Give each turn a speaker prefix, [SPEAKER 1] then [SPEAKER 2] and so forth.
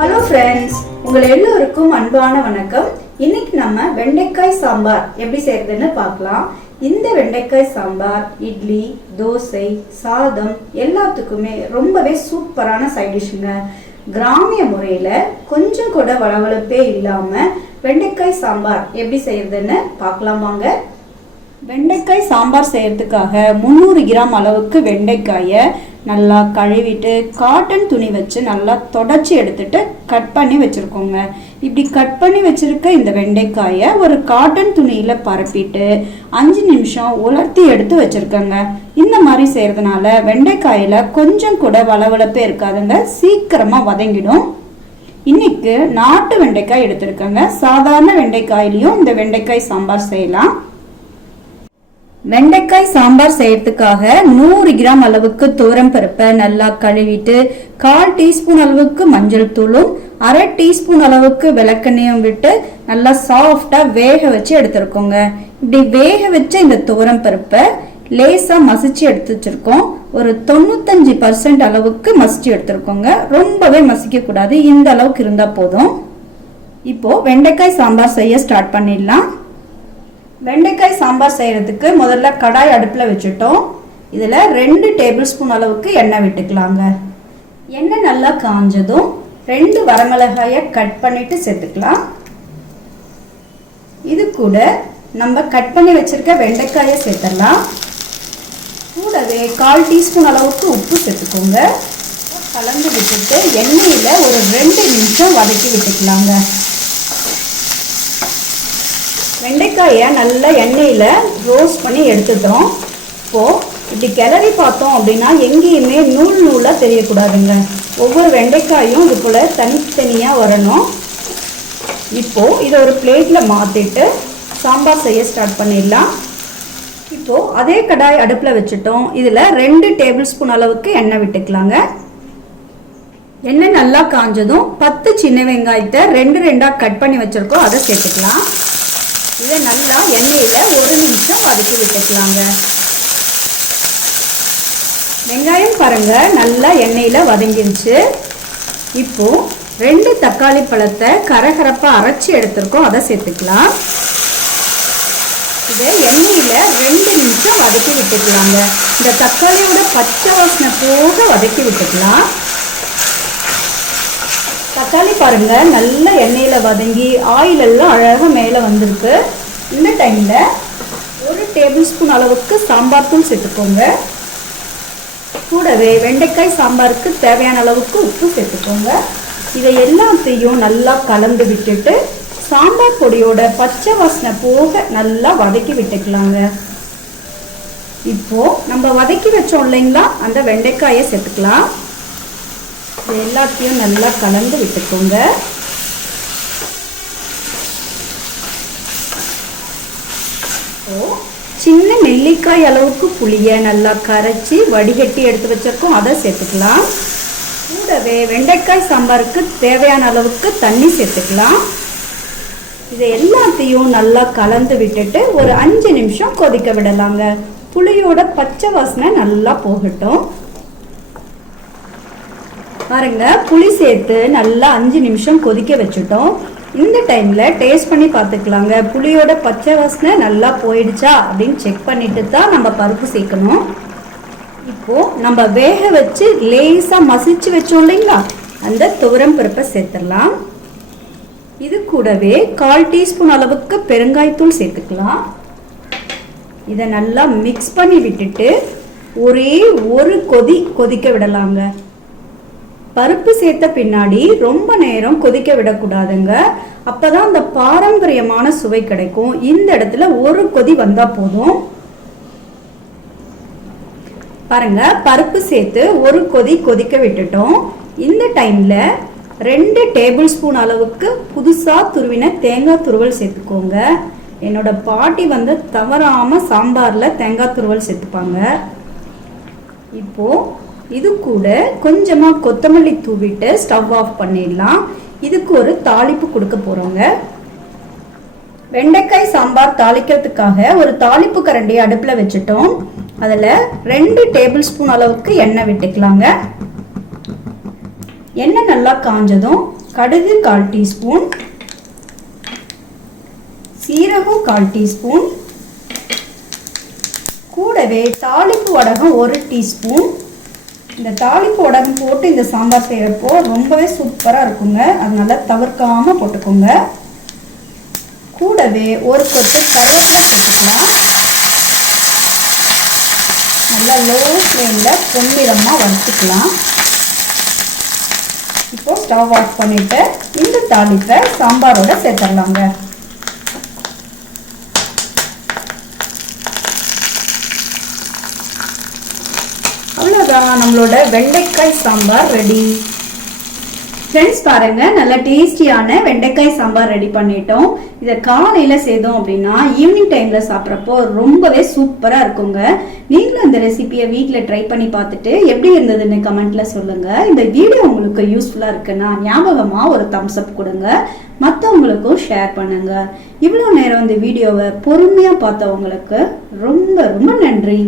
[SPEAKER 1] Hello friends உங்கள் எல்லோருக்கும் அன்பான வணக்கம். இன்னைக்கு நம்ம வெண்டைக்காய் சாம்பார் எப்படி செய்யறதுன்னு பார்க்கலாம். இந்த வெண்டைக்காய் சாம்பார் இட்லி தோசை சாதம் எல்லாத்துக்குமே ரொம்பவே சூப்பரான சைட் டிஷ்ஷுங்க கிராமிய முறையில் கொஞ்சம் கூட வளவளப்பே இல்லாமல் வெண்டைக்காய் சாம்பார் எப்படி செய்யறதுன்னு பார்க்கலாம் வாங்க. வெண்டைக்காய் சாம்பார் செய்யறதுக்காக முந்நூறு கிராம் அளவுக்கு வெண்டைக்காயை நல்லா கழுவிட்டு காட்டன் துணி வச்சு நல்லா தொடச்சி எடுத்துட்டு கட் பண்ணி வச்சுருக்கோங்க. இப்படி கட் பண்ணி வச்சுருக்க இந்த வெண்டைக்காயை ஒரு காட்டன் துணியில் பரப்பிட்டு அஞ்சு நிமிஷம் உலர்த்தி எடுத்து வச்சுருக்கேங்க. இந்த மாதிரி செய்கிறதுனால வெண்டைக்காயில் கொஞ்சம் கூட வளவளப்பே இருக்காதுங்க. சீக்கிரமாக வதங்கிடும். இன்னைக்கு நாட்டு வெண்டைக்காய் எடுத்திருக்கேங்க. சாதாரண வெண்டைக்காயிலையும் இந்த வெண்டைக்காய் சாம்பார் செய்யலாம். வெண்டைக்காய் சாம்பார் செய்யறதுக்காக நூறு கிராம் அளவுக்கு துவரம் பருப்பை நல்லா கழுவிட்டு கால் டீஸ்பூன் அளவுக்கு மஞ்சள் தூளும் அரை டீஸ்பூன் அளவுக்கு விளக்கெண்ணையும் விட்டு நல்லா சாஃப்டா வேக வச்சு எடுத்துருக்கோங்க. இப்படி வேக வச்ச இந்த துவரம் பருப்பை லேசா மசிச்சு எடுத்து வச்சிருக்கோம். ஒரு தொண்ணூத்தஞ்சு பர்சன்ட் அளவுக்கு மசிச்சு எடுத்திருக்கோங்க. ரொம்பவே மசிக்க கூடாது இந்த அளவுக்கு இருந்தா போதும். இப்போ வெண்டைக்காய் சாம்பார் செய்ய ஸ்டார்ட் பண்ணிடலாம். வெண்டைக்காய் சாம்பார் செய்கிறதுக்கு முதல்ல கடாய் அடுப்பில் வச்சுட்டோம். இதில் ரெண்டு டேபிள் ஸ்பூன் அளவுக்கு எண்ணெய் விட்டுக்கலாங்க. எண்ணெய் நல்லா காஞ்சதும் ரெண்டு வரமிளகாயை கட் பண்ணிட்டு சேர்த்துக்கலாம். இது கூட நம்ம கட் பண்ணி வச்சிருக்க வெண்டைக்காயை சேர்த்துடலாம். கூடவே கால் டீஸ்பூன் அளவுக்கு உப்பு சேர்த்துக்கோங்க. கலந்து விட்டுட்டு எண்ணெயில் ஒரு ரெண்டு நிமிஷம் வதக்கி விட்டுக்கலாங்க. வெண்டைக்காயை நல்லா எண்ணெயில் ரோஸ்ட் பண்ணி எடுத்துட்டோம் இப்போது இப்படி கிளறி பார்த்தோம் அப்படின்னா எங்கேயுமே நூல் நூலாக தெரியக்கூடாதுங்க. ஒவ்வொரு வெண்டைக்காயும் இது போல் தனித்தனியாக வரணும். இப்போது இதை ஒரு பிளேட்டில் மாற்றிட்டு சாம்பார் செய்ய ஸ்டார்ட் பண்ணிடலாம். இப்போது அதே கடாய் அடுப்பில் வச்சுட்டோம். இதில் ரெண்டு டேபிள் ஸ்பூன் அளவுக்கு எண்ணெய் விட்டுக்கலாங்க. எண்ணெய் நல்லா காஞ்சதும் பத்து சின்ன வெங்காயத்தை ரெண்டு ரெண்டாக கட் பண்ணி வச்சுருக்கோம். அதை சேர்த்துக்கலாம். இதை நல்லா எண்ணெயில் ஒரு நிமிஷம் வதக்கி விட்டுக்கலாங்க. வெங்காயம் பாருங்க நல்லா எண்ணெயில் வதங்கிருச்சு. இப்போ ரெண்டு தக்காளி பழத்தை கரகரப்பாக அரைச்சி எடுத்திருக்கோம் அதை சேர்த்துக்கலாம். இதை எண்ணெயில் ரெண்டு நிமிஷம் வதக்கி விட்டுக்கலாங்க. இந்த தக்காளியோட பச்சை வாசனை போக வதக்கி விட்டுக்கலாம். தக்காளி பாருங்க நல்ல எண்ணெயில் வதங்கி ஆயில் எல்லாம் அழகாக மேலே வந்திருக்கு. இந்த டைமில் ஒரு டேபிள் ஸ்பூன் அளவுக்கு சாம்பார் தூள் சேர்த்துக்கோங்க. கூடவே வெண்டைக்காய் சாம்பாருக்கு தேவையான அளவுக்கு உப்பு சேர்த்துக்கோங்க. இதை எல்லாத்தையும் நல்லா கலந்து விட்டுட்டு சாம்பார் பொடியோட பச்சை வாசனை போக நல்லா வதக்கி விட்டுக்கலாங்க. இப்போ நம்ம வதக்கி வச்சோம் இல்லைங்களா? அந்த வெண்டைக்காயை சேர்த்துக்கலாம். இது எல்லாத்தையும் நல்லா கலந்து விட்டுக்கோங்க. சின்ன நெல்லிக்காய் அளவுக்கு புளியை நல்லா கரைச்சி வடிகட்டி எடுத்து வச்சிருக்கோம். அதை சேர்த்துக்கலாம். கூடவே வெண்டைக்காய் சாம்பாருக்கு தேவையான அளவுக்கு தண்ணி சேர்த்துக்கலாம். இதை எல்லாத்தையும் நல்லா கலந்து விட்டுட்டு ஒரு அஞ்சு நிமிஷம் கொதிக்க விடலாங்க. புளியோட பச்சை வாசனை நல்லா போகட்டும். பாருங்க புளி சேர்த்து நல்லா அஞ்சு நிமிஷம் கொதிக்க வச்சுட்டோம். இந்த டைமில் டேஸ்ட் பண்ணி பார்த்துக்கலாங்க. புளியோட பச்சை வாசனை நல்லா போயிடுச்சா அப்படின்னு செக் பண்ணிட்டு தான் நம்ம பருப்பு சேர்க்கணும். இப்போது நம்ம வேக வச்சு லேசாக மசிச்சு வச்சோம் இல்லைங்களா? அந்த துவரம் பருப்பை சேர்த்துடலாம். இது கூடவே கால் டீஸ்பூன் அளவுக்கு பெருங்காயத்தூள் சேர்த்துக்கலாம். இதை நல்லா மிக்ஸ் பண்ணி விட்டுட்டு ஒரே ஒரு கொதி கொதிக்க விடலாங்க. பருப்பு சேர்த்த பின்னாடி ரொம்ப நேரம் கொதிக்க விடக்கூடாதுங்க. அப்பதான் அந்த பாரம்பரியமான சுவை கிடைக்கும். இந்த இடத்துல ஒரு கொதி வந்தா போதும். பாருங்க பருப்பு சேர்த்து ஒரு கொதி கொதிக்க விட்டுட்டோம். இந்த டைம்ல ரெண்டு டேபிள் ஸ்பூன் அளவுக்கு புதுசா துருவின தேங்காய் துருவல் சேர்த்துக்கோங்க. என்னோட பாட்டி வந்து தவறாம சாம்பார்ல தேங்காய் துருவல் சேர்த்துப்பாங்க. இப்போ இது கூட கொஞ்சமாக கொத்தமல்லி தூவிட்டு ஸ்டவ் ஆஃப் பண்ணிடலாம். இதுக்கு ஒரு தாளிப்பு கொடுக்க போகிறோங்க வெண்டைக்காய் சாம்பார் தாளிக்கிறதுக்காக ஒரு தாளிப்பு கரண்டி அடுப்பில் வச்சுட்டோம். அதில் ரெண்டு டேபிள் ஸ்பூன் அளவுக்கு எண்ணெய் விட்டுக்கலாங்க. எண்ணெய் நல்லா காஞ்சதும் கடுகு கால் டீஸ்பூன் சீரகம் கால் டீஸ்பூன் கூடவே தாளிப்பு வடகம் ஒரு டீஸ்பூன் இந்த தாளிப்பு உடம்பு போட்டு இந்த சாம்பார் செய்கிறப்போ ரொம்பவே சூப்பராக இருக்குங்க. அதனால தவிர்க்காம போட்டுக்கோங்க. கூடவே ஒரு கொத்து கருவேப்பிலை சேர்த்துக்கலாம். நல்லா லோ ஃப்ளேமில் பொன்னிறமாக வறுத்துக்கலாம் இப்போ ஸ்டவ் ஆஃப் பண்ணிட்டு இந்த தாளிப்பை சாம்பாரோட சேர்த்துடலாங்க. நம்மளோட வெண்டைக்காய் சாம்பார் ரெடி ஃப்ரெண்ட்ஸ் பாருங்க நல்ல டேஸ்டியான வெண்டைக்காய் சாம்பார் ரெடி பண்ணிட்டோம். இதை காலையில் செய்தோம் அப்படின்னா ஈவினிங் டைமில் சாப்பிட்றப்போ ரொம்பவே சூப்பராக இருக்குங்க. நீங்களும் இந்த ரெசிபியை வீட்டில் ட்ரை பண்ணி பார்த்துட்டு எப்படி இருந்ததுன்னு கமெண்ட்டில் சொல்லுங்கள் இந்த வீடியோ உங்களுக்கு யூஸ்ஃபுல்லாக இருக்குன்னா ஞாபகமாக ஒரு தம்ஸ் அப் கொடுங்க. மற்றவங்களுக்கும் ஷேர் பண்ணுங்கள் இவ்வளோ நேரம் இந்த வீடியோவை பொறுமையாக பார்த்தவங்களுக்கு ரொம்ப ரொம்ப நன்றி.